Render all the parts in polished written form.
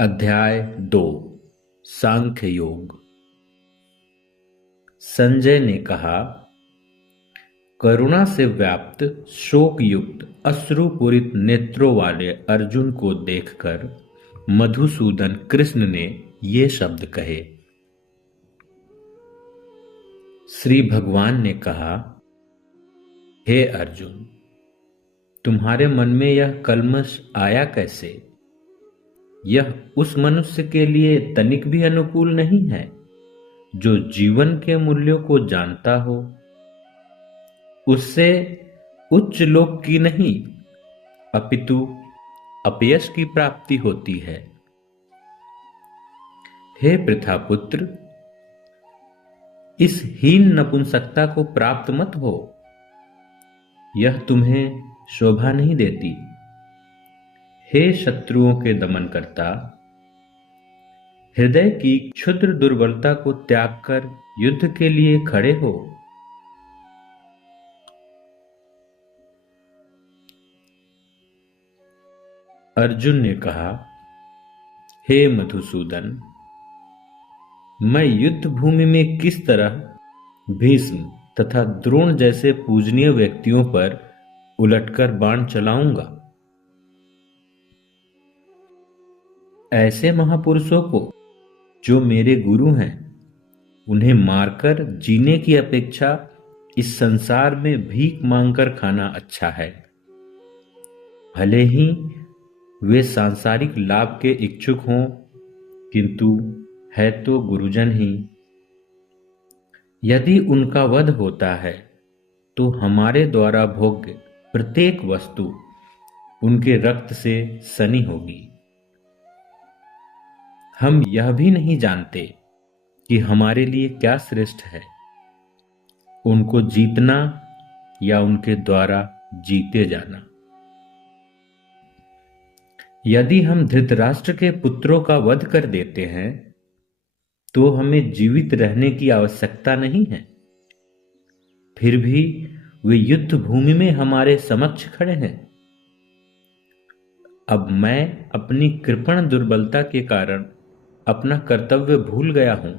अध्याय 2 सांख्य योग। संजय ने कहा, करुणा से व्याप्त शोक युक्त अश्रुपूरित नेत्रों वाले अर्जुन को देखकर मधुसूदन कृष्ण ने ये शब्द कहे। श्री भगवान ने कहा, हे अर्जुन, तुम्हारे मन में यह कल्मश आया कैसे? यह उस मनुष्य के लिए तनिक भी अनुकूल नहीं है जो जीवन के मूल्यों को जानता हो। उससे उच्च लोक की नहीं अपितु अपयश की प्राप्ति होती है। हे पृथापुत्र, इस हीन नपुंसकता को प्राप्त मत हो। यह तुम्हें शोभा नहीं देती। हे शत्रुओं के दमन करता, हृदय की क्षुद्र दुर्बलता को त्याग कर युद्ध के लिए खड़े हो। अर्जुन ने कहा, हे मधुसूदन, मैं युद्ध भूमि में किस तरह भीष्म तथा द्रोण जैसे पूजनीय व्यक्तियों पर उलटकर बाण चलाऊंगा। ऐसे महापुरुषों को जो मेरे गुरु हैं, उन्हें मारकर जीने की अपेक्षा इस संसार में भीख मांगकर खाना अच्छा है। भले ही वे सांसारिक लाभ के इच्छुक हों, किंतु है तो गुरुजन ही। यदि उनका वध होता है तो हमारे द्वारा भोग्य प्रत्येक वस्तु उनके रक्त से सनी होगी। हम यह भी नहीं जानते कि हमारे लिए क्या श्रेष्ठ है, उनको जीतना या उनके द्वारा जीते जाना। यदि हम धृतराष्ट्र के पुत्रों का वध कर देते हैं तो हमें जीवित रहने की आवश्यकता नहीं है। फिर भी वे युद्ध भूमि में हमारे समक्ष खड़े हैं। अब मैं अपनी कृपण दुर्बलता के कारण अपना कर्तव्य भूल गया हूं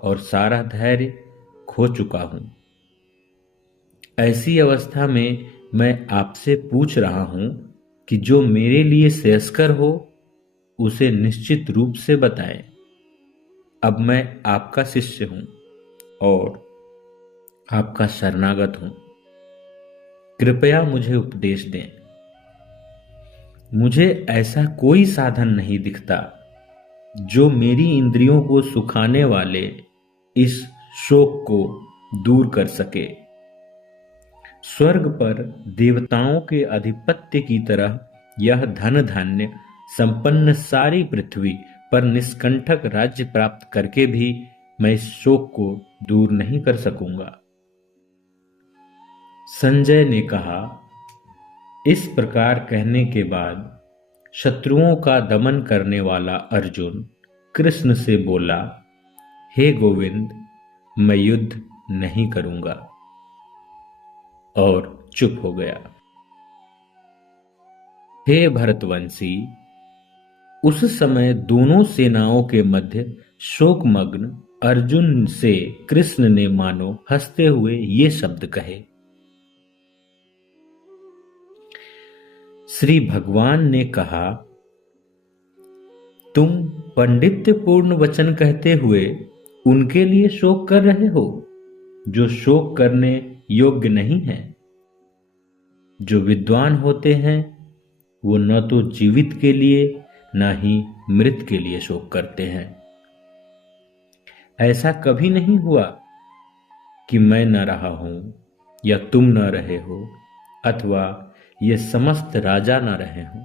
और सारा धैर्य खो चुका हूं। ऐसी अवस्था में मैं आपसे पूछ रहा हूं कि जो मेरे लिए श्रेयस्कर हो उसे निश्चित रूप से बताएं। अब मैं आपका शिष्य हूं और आपका शरणागत हूं। कृपया मुझे उपदेश दें। मुझे ऐसा कोई साधन नहीं दिखता जो मेरी इंद्रियों को सुखाने वाले इस शोक को दूर कर सके। स्वर्ग पर देवताओं के अधिपत्य की तरह यह धन धान्य संपन्न सारी पृथ्वी पर निष्कंटक राज्य प्राप्त करके भी मैं इस शोक को दूर नहीं कर सकूंगा। संजय ने कहा, इस प्रकार कहने के बाद शत्रुओं का दमन करने वाला अर्जुन कृष्ण से बोला, हे गोविंद, मैं युद्ध नहीं करूंगा, और चुप हो गया। हे भरतवंशी, उस समय दोनों सेनाओं के मध्य शोकमग्न अर्जुन से कृष्ण ने मानो हंसते हुए ये शब्द कहे। श्री भगवान ने कहा, तुम पंडित्यपूर्ण वचन कहते हुए उनके लिए शोक कर रहे हो जो शोक करने योग्य नहीं है। जो विद्वान होते हैं वो न तो जीवित के लिए न ही मृत के लिए शोक करते हैं। ऐसा कभी नहीं हुआ कि मैं न रहा हूं या तुम न रहे हो अथवा ये समस्त राजा न रहे हों।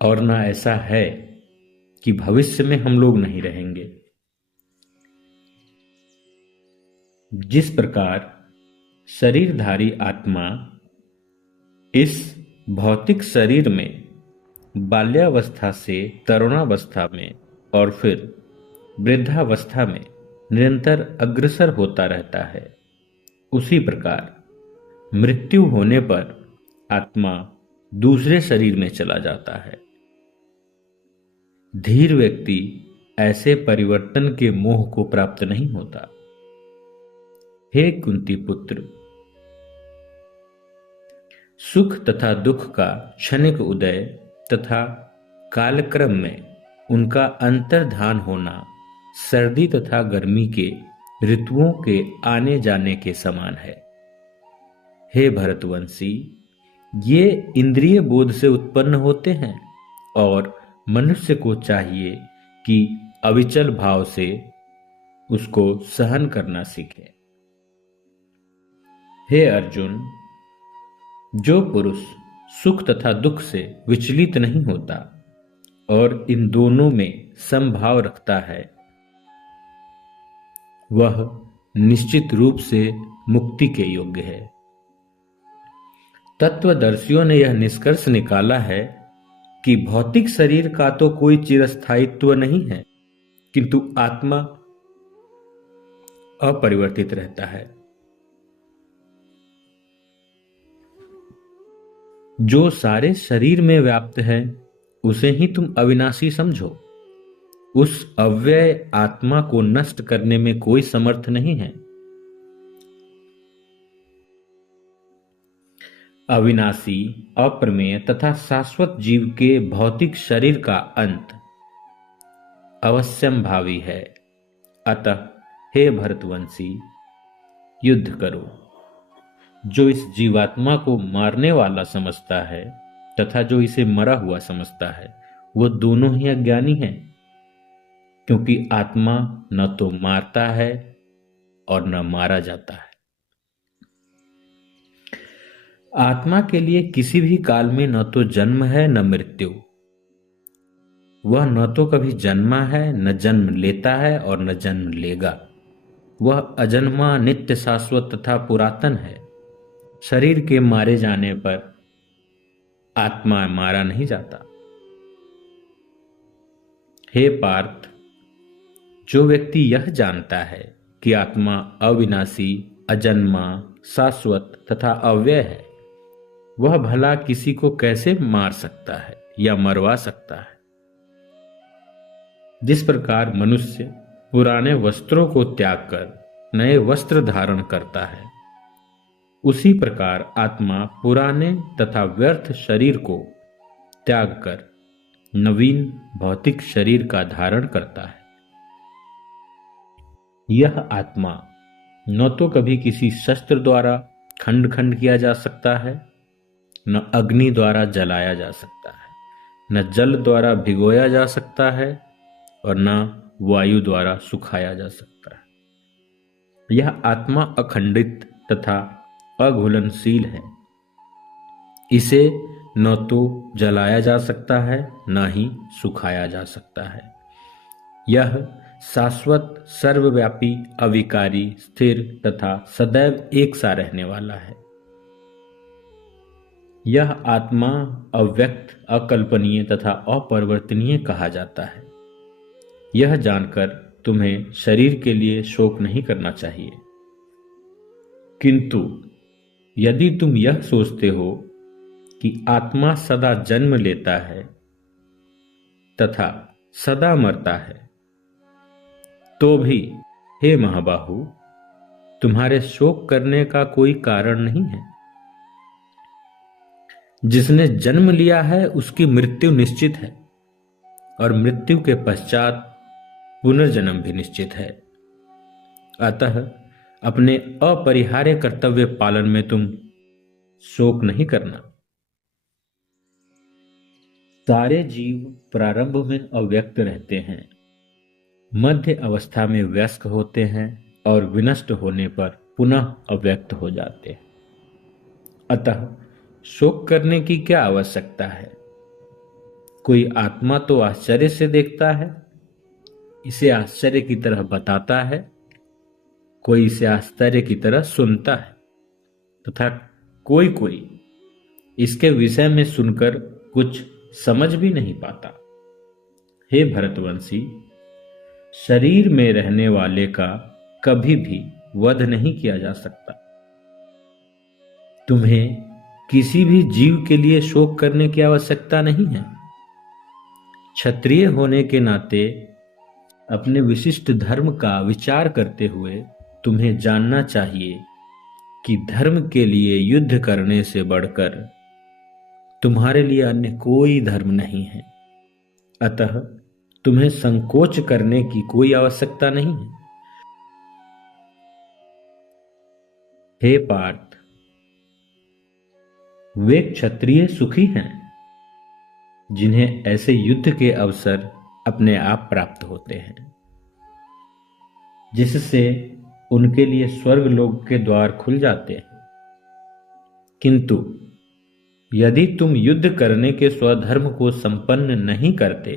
और ना ऐसा है कि भविष्य में हम लोग नहीं रहेंगे। जिस प्रकार शरीरधारी आत्मा इस भौतिक शरीर में बाल्यावस्था से तरुणावस्था में और फिर वृद्धावस्था में निरंतर अग्रसर होता रहता है, उसी प्रकार मृत्यु होने पर आत्मा दूसरे शरीर में चला जाता है। धीर व्यक्ति ऐसे परिवर्तन के मोह को प्राप्त नहीं होता। हे कुंती पुत्र, सुख तथा दुख का क्षणिक उदय तथा कालक्रम में उनका अंतर्धान होना सर्दी तथा गर्मी के ऋतुओं के आने जाने के समान है। हे भरतवंशी, ये इंद्रिय बोध से उत्पन्न होते हैं और मनुष्य को चाहिए कि अविचल भाव से उसको सहन करना सीखे। हे अर्जुन, जो पुरुष सुख तथा दुख से विचलित नहीं होता और इन दोनों में समभाव रखता है, वह निश्चित रूप से मुक्ति के योग्य है। तत्वदर्शियों ने यह निष्कर्ष निकाला है कि भौतिक शरीर का तो कोई चिरस्थायित्व नहीं है, किंतु आत्मा अपरिवर्तित रहता है। जो सारे शरीर में व्याप्त है उसे ही तुम अविनाशी समझो। उस अव्यय आत्मा को नष्ट करने में कोई समर्थ नहीं है। अविनाशी, अप्रमेय तथा शाश्वत जीव के भौतिक शरीर का अंत अवश्यंभावी है। अतः हे भरतवंशी, युद्ध करो। जो इस जीवात्मा को मारने वाला समझता है तथा जो इसे मरा हुआ समझता है, वह दोनों ही अज्ञानी हैं, क्योंकि आत्मा न तो मारता है और न मारा जाता है। आत्मा के लिए किसी भी काल में न तो जन्म है न मृत्यु। वह न तो कभी जन्मा है, न जन्म लेता है और न जन्म लेगा। वह अजन्मा, नित्य, शाश्वत तथा पुरातन है। शरीर के मारे जाने पर आत्मा मारा नहीं जाता। हे पार्थ, जो व्यक्ति यह जानता है कि आत्मा अविनाशी, अजन्मा, शाश्वत तथा अव्यय है, वह भला किसी को कैसे मार सकता है या मरवा सकता है। जिस प्रकार मनुष्य पुराने वस्त्रों को त्याग कर नए वस्त्र धारण करता है, उसी प्रकार आत्मा पुराने तथा व्यर्थ शरीर को त्याग कर नवीन भौतिक शरीर का धारण करता है। यह आत्मा न तो कभी किसी शस्त्र द्वारा खंड खंड किया जा सकता है, न अग्नि द्वारा जलाया जा सकता है, न जल द्वारा भिगोया जा सकता है और न वायु द्वारा सुखाया जा सकता है। यह आत्मा अखंडित तथा अघुलनशील है। इसे न तो जलाया जा सकता है, न ही सुखाया जा सकता है। यह शाश्वत, सर्वव्यापी, अविकारी, स्थिर तथा सदैव एक सा रहने वाला है। यह आत्मा अव्यक्त, अकल्पनीय तथा अपरिवर्तनीय कहा जाता है। यह जानकर तुम्हें शरीर के लिए शोक नहीं करना चाहिए। किंतु यदि तुम यह सोचते हो कि आत्मा सदा जन्म लेता है तथा सदा मरता है, तो भी हे महाबाहु, तुम्हारे शोक करने का कोई कारण नहीं है। जिसने जन्म लिया है उसकी मृत्यु निश्चित है और मृत्यु के पश्चात पुनर्जन्म भी निश्चित है। अतः अपने अपरिहार्य कर्तव्य पालन में तुम शोक नहीं करना। सारे जीव प्रारंभ में अव्यक्त रहते हैं, मध्य अवस्था में व्यस्क होते हैं और विनष्ट होने पर पुनः अव्यक्त हो जाते हैं। अतः शोक करने की क्या आवश्यकता है। कोई आत्मा तो आश्चर्य से देखता है, इसे आश्चर्य की तरह बताता है, कोई इसे आश्चर्य की तरह सुनता है तथा कोई कोई इसके विषय में सुनकर कुछ समझ भी नहीं पाता। हे भरतवंशी, शरीर में रहने वाले का कभी भी वध नहीं किया जा सकता। तुम्हें किसी भी जीव के लिए शोक करने की आवश्यकता नहीं है। क्षत्रिय होने के नाते अपने विशिष्ट धर्म का विचार करते हुए तुम्हें जानना चाहिए कि धर्म के लिए युद्ध करने से बढ़कर तुम्हारे लिए अन्य कोई धर्म नहीं है। अतः तुम्हें संकोच करने की कोई आवश्यकता नहीं है। हे पार्थ, वे क्षत्रिय सुखी हैं जिन्हें ऐसे युद्ध के अवसर अपने आप प्राप्त होते हैं, जिससे उनके लिए स्वर्ग लोक के द्वार खुल जाते हैं। किंतु यदि तुम युद्ध करने के स्वधर्म को संपन्न नहीं करते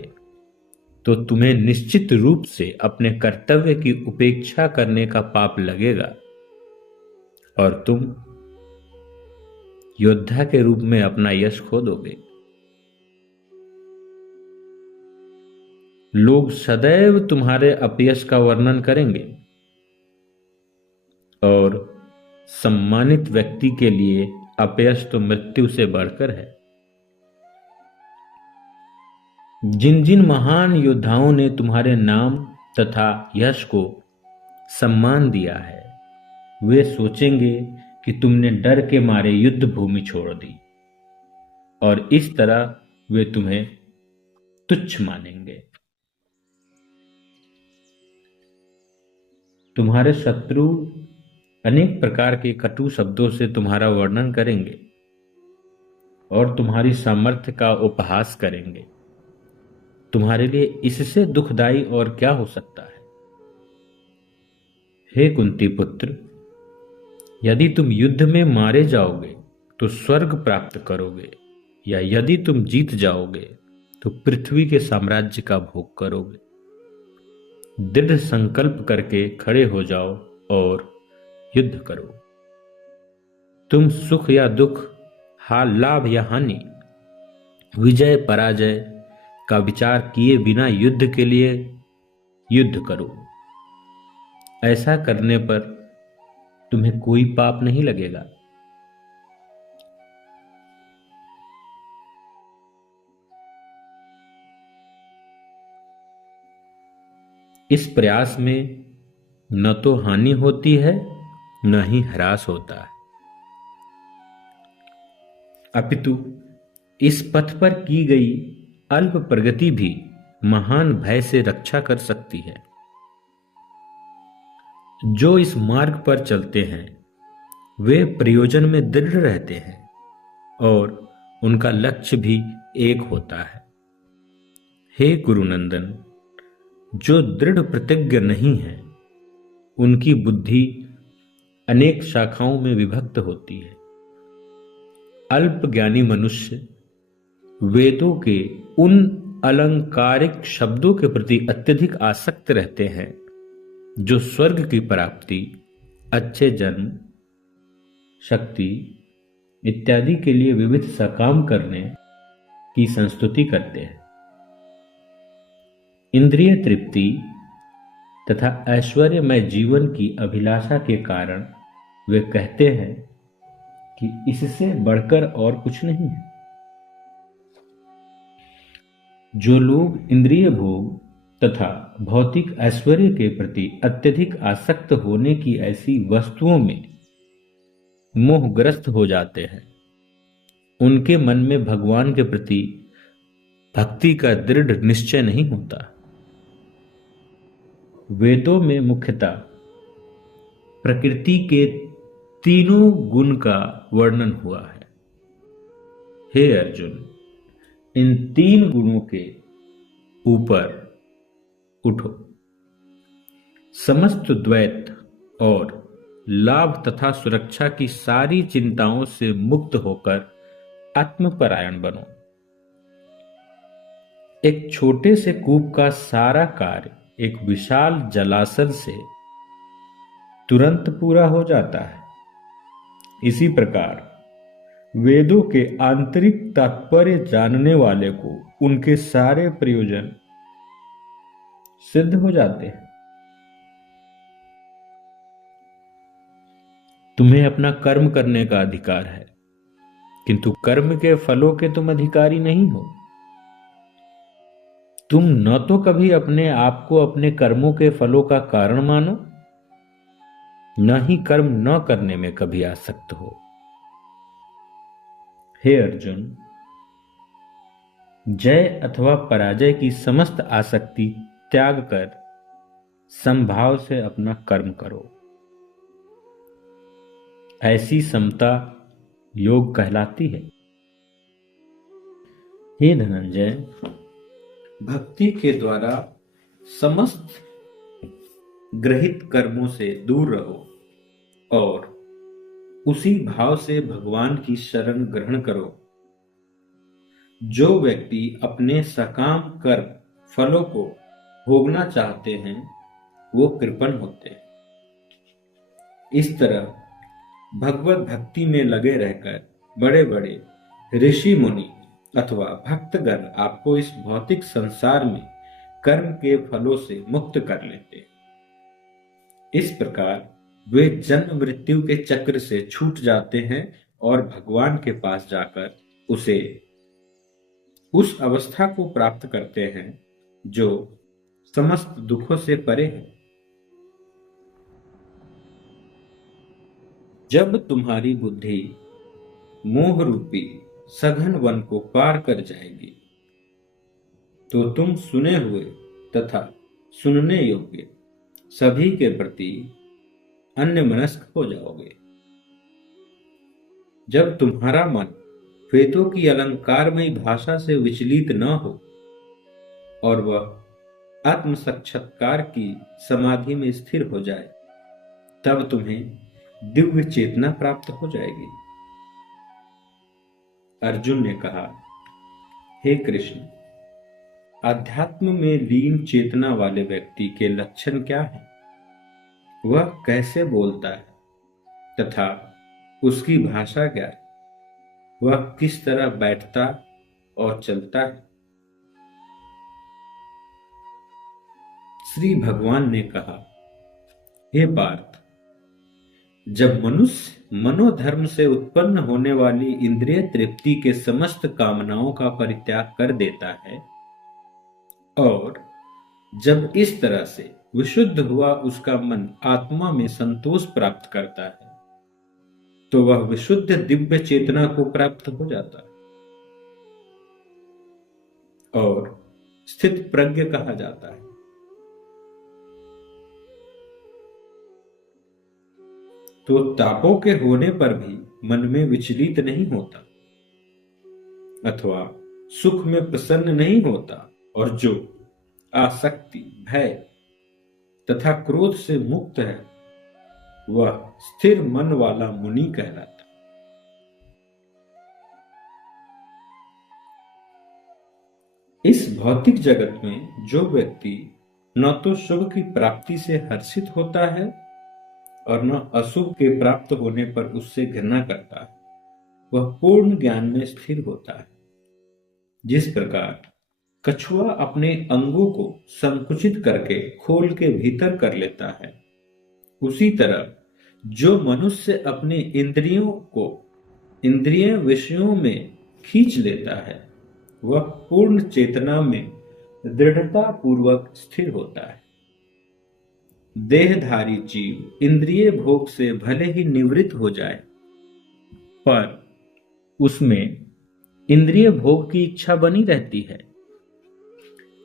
तो तुम्हें निश्चित रूप से अपने कर्तव्य की उपेक्षा करने का पाप लगेगा और तुम योद्धा के रूप में अपना यश खो दोगे। लोग सदैव तुम्हारे अपयश का वर्णन करेंगे और सम्मानित व्यक्ति के लिए अपयश तो मृत्यु से बढ़कर है। जिन जिन महान योद्धाओं ने तुम्हारे नाम तथा यश को सम्मान दिया है, वे सोचेंगे कि तुमने डर के मारे युद्ध भूमि छोड़ दी और इस तरह वे तुम्हें तुच्छ मानेंगे। तुम्हारे शत्रु अनेक प्रकार के कटु शब्दों से तुम्हारा वर्णन करेंगे और तुम्हारी सामर्थ्य का उपहास करेंगे। तुम्हारे लिए इससे दुखदाई और क्या हो सकता है। हे कुंती पुत्र, यदि तुम युद्ध में मारे जाओगे तो स्वर्ग प्राप्त करोगे, या यदि तुम जीत जाओगे तो पृथ्वी के साम्राज्य का भोग करोगे। दृढ़ संकल्प करके खड़े हो जाओ और युद्ध करो। तुम सुख या दुख, लाभ या हानि, विजय पराजय का विचार किए बिना युद्ध के लिए युद्ध करो। ऐसा करने पर तुम्हें कोई पाप नहीं लगेगा। इस प्रयास में न तो हानि होती है न ही ह्रास होता है, अपितु इस पथ पर की गई अल्प प्रगति भी महान भय से रक्षा कर सकती है। जो इस मार्ग पर चलते हैं वे प्रयोजन में दृढ़ रहते हैं और उनका लक्ष्य भी एक होता है। हे गुरुनंदन, जो दृढ़ प्रतिज्ञ नहीं है उनकी बुद्धि अनेक शाखाओं में विभक्त होती है। अल्प ज्ञानी मनुष्य वेदों के उन अलंकारिक शब्दों के प्रति अत्यधिक आसक्त रहते हैं जो स्वर्ग की प्राप्ति, अच्छे जन्म, शक्ति इत्यादि के लिए विविध सकाम करने की संस्तुति करते हैं। इंद्रिय तृप्ति तथा ऐश्वर्यमय जीवन की अभिलाषा के कारण वे कहते हैं कि इससे बढ़कर और कुछ नहीं है। जो लोग इंद्रिय भोग तथा भौतिक ऐश्वर्य के प्रति अत्यधिक आसक्त होने की ऐसी वस्तुओं में मोहग्रस्त हो जाते हैं, उनके मन में भगवान के प्रति भक्ति का दृढ़ निश्चय नहीं होता। वेदों में मुख्यतः प्रकृति के तीनों गुण का वर्णन हुआ है। हे अर्जुन, इन तीन गुणों के ऊपर उठो। समस्त द्वैत और लाभ तथा सुरक्षा की सारी चिंताओं से मुक्त होकर आत्मपरायण बनो। एक छोटे से कूप का सारा कार्य एक विशाल जलाशय से तुरंत पूरा हो जाता है। इसी प्रकार वेदों के आंतरिक तात्पर्य जानने वाले को उनके सारे प्रयोजन सिद्ध हो जाते हैं। तुम्हें अपना कर्म करने का अधिकार है, किंतु कर्म के फलों के तुम अधिकारी नहीं हो। तुम न तो कभी अपने आप को अपने कर्मों के फलों का कारण मानो, न ही कर्म न करने में कभी आसक्त हो। हे अर्जुन, जय अथवा पराजय की समस्त आसक्ति त्याग कर समभाव से अपना कर्म करो। ऐसी समता योग कहलाती है। हे धनंजय, भक्ति के द्वारा समस्त ग्रहित कर्मों से दूर रहो और उसी भाव से भगवान की शरण ग्रहण करो। जो व्यक्ति अपने सकाम कर्म फलों को भोगना चाहते हैं वो कृपण होते हैं। इस तरह भगवत भक्ति में लगे रहकर बड़े बड़े ऋषि मुनि अथवा भक्तगण आपको इस भौतिक संसार में कर्म के फलों से मुक्त कर लेते। इस प्रकार वे जन्म मृत्यु के चक्र से छूट जाते हैं और भगवान के पास जाकर उस अवस्था को प्राप्त करते हैं जो समस्त दुखों से परे है। जब तुम्हारी बुद्धि मोह रूपी सघन वन को पार कर जाएगी तो तुम सुने हुए तथा सुनने योग्य सभी के प्रति अन्यमनस्क हो जाओगे। जब तुम्हारा मन वेदों की अलंकारमयी भाषा से विचलित न हो और वह आत्म साक्षात्कार की समाधि में स्थिर हो जाए, तब तुम्हें दिव्य चेतना प्राप्त हो जाएगी। अर्जुन ने कहा, हे कृष्ण, अध्यात्म में लीन चेतना वाले व्यक्ति के लक्षण क्या है? वह कैसे बोलता है तथा उसकी भाषा क्या है? वह किस तरह बैठता और चलता है? श्री भगवान ने कहा, हे पार्थ, जब मनुष्य मनोधर्म से उत्पन्न होने वाली इंद्रिय तृप्ति के समस्त कामनाओं का परित्याग कर देता है और जब इस तरह से विशुद्ध हुआ उसका मन आत्मा में संतोष प्राप्त करता है, तो वह विशुद्ध दिव्य चेतना को प्राप्त हो जाता है और स्थित प्रज्ञ कहा जाता है। तो तापों के होने पर भी मन में विचलित नहीं होता अथवा सुख में प्रसन्न नहीं होता और जो आसक्ति, भय तथा क्रोध से मुक्त है वह स्थिर मन वाला मुनि कहलाता। इस भौतिक जगत में जो व्यक्ति न तो शुभ की प्राप्ति से हर्षित होता है और न अशुभ के प्राप्त होने पर उससे घृणा करता है, वह पूर्ण ज्ञान में स्थिर होता है। जिस प्रकार कछुआ अपने अंगों को संकुचित करके खोल के भीतर कर लेता है, उसी तरह जो मनुष्य अपने इंद्रियों को इंद्रिय विषयों में खींच लेता है वह पूर्ण चेतना में दृढ़ता पूर्वक स्थिर होता है। देहधारी जीव इंद्रिय भोग से भले ही निवृत्त हो जाए पर उसमें इंद्रिय भोग की इच्छा बनी रहती है,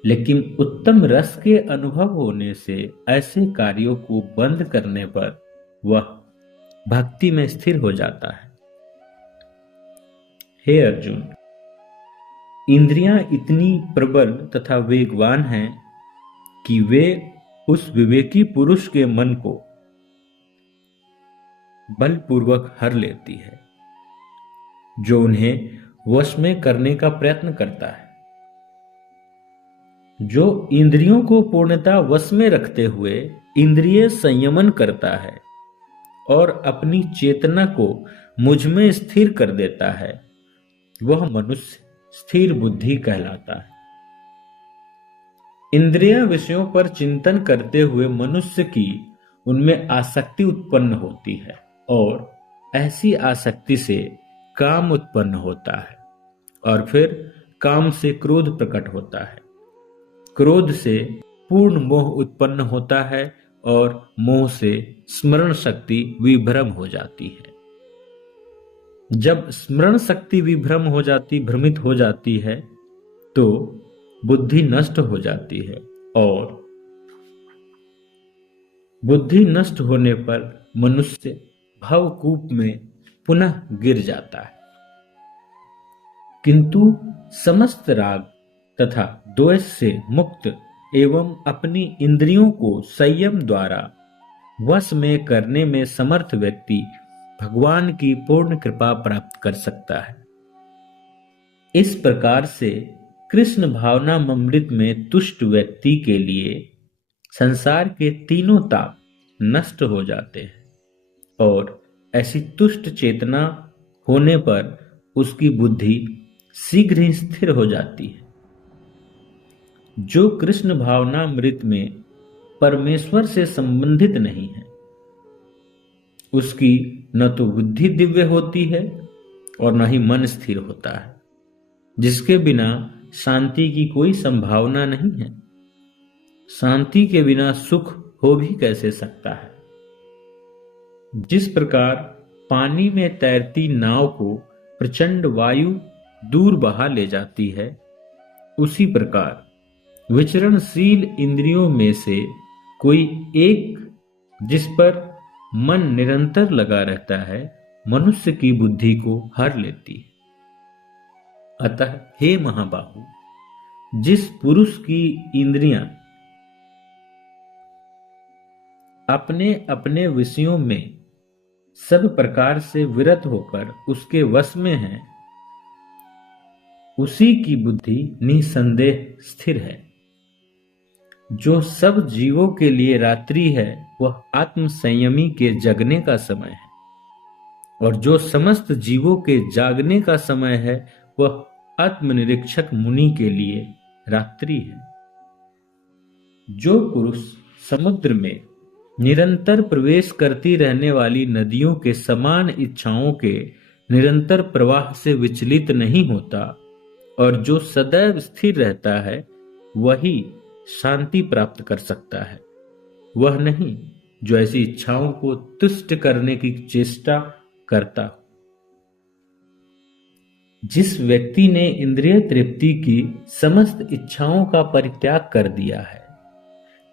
लेकिन उत्तम रस के अनुभव होने से ऐसे कार्यों को बंद करने पर वह भक्ति में स्थिर हो जाता है। हे अर्जुन, इंद्रियां इतनी प्रबल तथा वेगवान हैं कि वे उस विवेकी पुरुष के मन को बलपूर्वक हर लेती है जो उन्हें वश में करने का प्रयत्न करता है। जो इंद्रियों को पूर्णतः वश में रखते हुए इंद्रिय संयमन करता है और अपनी चेतना को मुझ में स्थिर कर देता है, वह मनुष्य स्थिर बुद्धि कहलाता है। इंद्रिय विषयों पर चिंतन करते हुए मनुष्य की उनमें आसक्ति उत्पन्न होती है और ऐसी आसक्ति से काम उत्पन्न होता है और फिर काम से क्रोध प्रकट होता है। क्रोध से पूर्ण मोह उत्पन्न होता है और मोह से स्मरण शक्ति विभ्रम हो जाती है। जब स्मरण शक्ति भ्रमित हो जाती है तो बुद्धि नष्ट हो जाती है और बुद्धि नष्ट होने पर मनुष्य भवकूप में पुनः गिर जाता है। किंतु समस्त राग तथा द्वेष से मुक्त एवं अपनी इंद्रियों को संयम द्वारा वश में करने में समर्थ व्यक्ति भगवान की पूर्ण कृपा प्राप्त कर सकता है। इस प्रकार से कृष्ण भावनामृत में तुष्ट व्यक्ति के लिए संसार के तीनों ताप नष्ट हो जाते हैं और ऐसी तुष्ट चेतना होने पर उसकी बुद्धि शीघ्र ही स्थिर हो जाती है। जो कृष्ण भावनामृत में परमेश्वर से संबंधित नहीं है उसकी न तो बुद्धि दिव्य होती है और न ही मन स्थिर होता है, जिसके बिना शांति की कोई संभावना नहीं है। शांति के बिना सुख हो भी कैसे सकता है। जिस प्रकार पानी में तैरती नाव को प्रचंड वायु दूर बहा ले जाती है, उसी प्रकार विचरणशील इंद्रियों में से कोई एक जिस पर मन निरंतर लगा रहता है मनुष्य की बुद्धि को हर लेती है। अतः हे महाबाहु, जिस पुरुष की इंद्रियां अपने अपने विषयों में सब प्रकार से विरत होकर उसके वश में है, उसी की बुद्धि निसंदेह स्थिर है। जो सब जीवों के लिए रात्रि है वह आत्म संयमी के जगने का समय है और जो समस्त जीवों के जागने का समय है वह आत्मनिरीक्षक मुनि के लिए रात्रि है। जो पुरुष समुद्र में निरंतर प्रवेश करती रहने वाली नदियों के समान इच्छाओं के निरंतर प्रवाह से विचलित नहीं होता और जो सदैव स्थिर रहता है वही शांति प्राप्त कर सकता है, वह नहीं जो ऐसी इच्छाओं को तुष्ट करने की चेष्टा करता। जिस व्यक्ति ने इंद्रिय तृप्ति की समस्त इच्छाओं का परित्याग कर दिया है,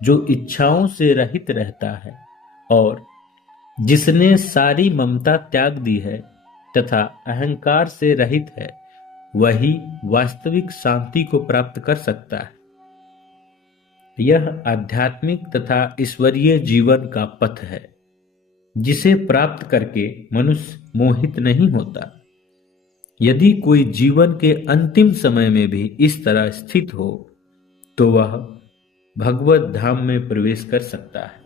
जो इच्छाओं से रहित रहता है और जिसने सारी ममता त्याग दी है तथा अहंकार से रहित है, वही वास्तविक शांति को प्राप्त कर सकता है। यह आध्यात्मिक तथा ईश्वरीय जीवन का पथ है जिसे प्राप्त करके मनुष्य मोहित नहीं होता। यदि कोई जीवन के अंतिम समय में भी इस तरह स्थित हो तो वह भगवत धाम में प्रवेश कर सकता है।